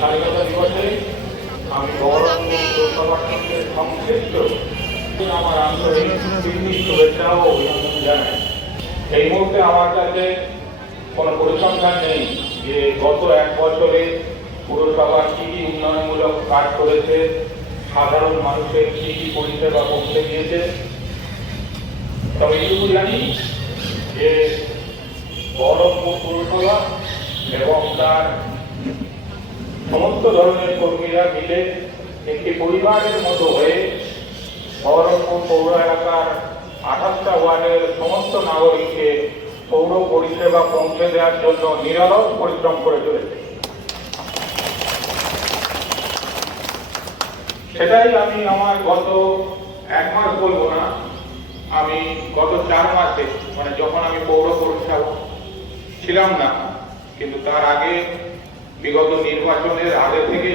স্বাধীনতা দিবসে আমি লোকসভার সঙ্গে সংশ্লিষ্ট আমার আন্তরিক শুভেচ্ছা ও অভিনন্দন জানাই। এই মুহূর্তে আমার কাছে কোনো পরিসংখ্যান নেই যে গত এক বছরে পুরসভা কি কি উন্নয়নমূলক কাজ করেছে, সাধারণ মানুষের কি কি পরিষেবা পৌঁছে দিয়েছে। তবে এইটুকু জানি যে বহরমপুর পুরসভা এবং তার সমস্ত ধরনের কর্মীরা মিলে একটি পরিবারের মতো হয়ে বহরমপুর পৌর এলাকার 28টা ওয়ার্ডের সমস্ত নাগরিককে পৌর পরিষেবা পৌঁছে দেওয়ার জন্য নিরলস পরিশ্রম করে চলেছে। সেটাই আমি আমার গত এক মাস বলবো না, আমি গত 4 মাসে মানে যখন আমি পৌর পরিষেবা ছিলাম না, কিন্তু তার আগে বিগত নির্বাচনের আগে থেকে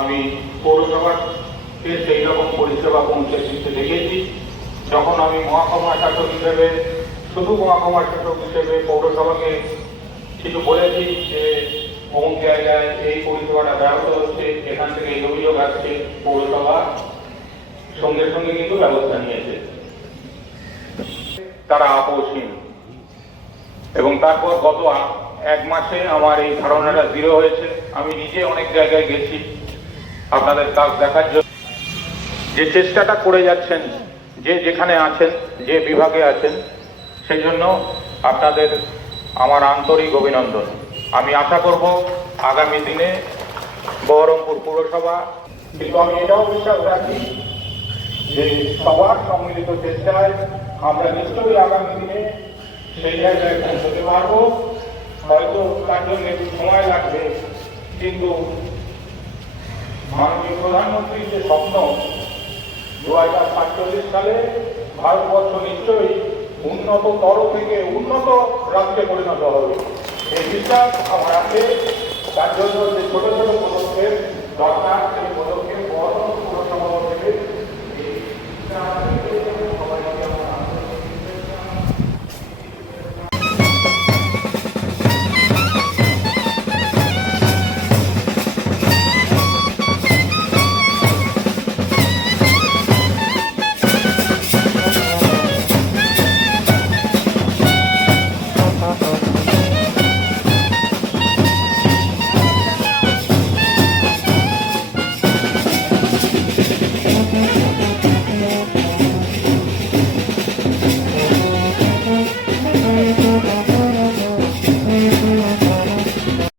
আমি পৌরসভাকে সেই রকম পরিষেবা পৌঁছে দিতে দেখেছি। যখন আমি মহকুমা শাসক হিসেবে, শুধু মহকুমা শাসক হিসেবে পৌরসভাকে কিছু বলেছি যে কোন জায়গায় এই পরিষেবাটা ব্যাহত হচ্ছে, এখান থেকে এই অভিযোগ আসছে, পৌরসভা সঙ্গে সঙ্গে কিন্তু ব্যবস্থা নিয়েছে। তারা আপোষহীন। এবং তারপর গত 1 মাসে আমার এই ধারণাটা দৃঢ় হয়েছে। আমি নিজে অনেক জায়গায় গেছি আপনাদের কাজ দেখার জন্য। যে চেষ্টাটা করে যাচ্ছেন, যে যেখানে আছেন, যে বিভাগে আছেন, সেই জন্য আপনাদের আমার আন্তরিক অভিনন্দন। আমি আশা করব আগামী দিনে বহরমপুর পুরসভা, কিন্তু আমি এটাও বিশ্বাস রাখি যে সবার সম্মিলিত চেষ্টায় আমরা নিশ্চয়ই আগামী দিনে সেই জায়গায় পৌঁছতে পারবো। হয়তো তার জন্য একটু সময় লাগবে, কিন্তু মাননীয় প্রধানমন্ত্রীর যে স্বপ্ন 2047 সালে ভারতবর্ষ নিশ্চয়ই উন্নততর থেকে উন্নত রাজ্যে পরিণত হবে, এই বিশ্বাস আমার আছে। তার জন্য যে ছোট ছোট পদক্ষেপ দরকার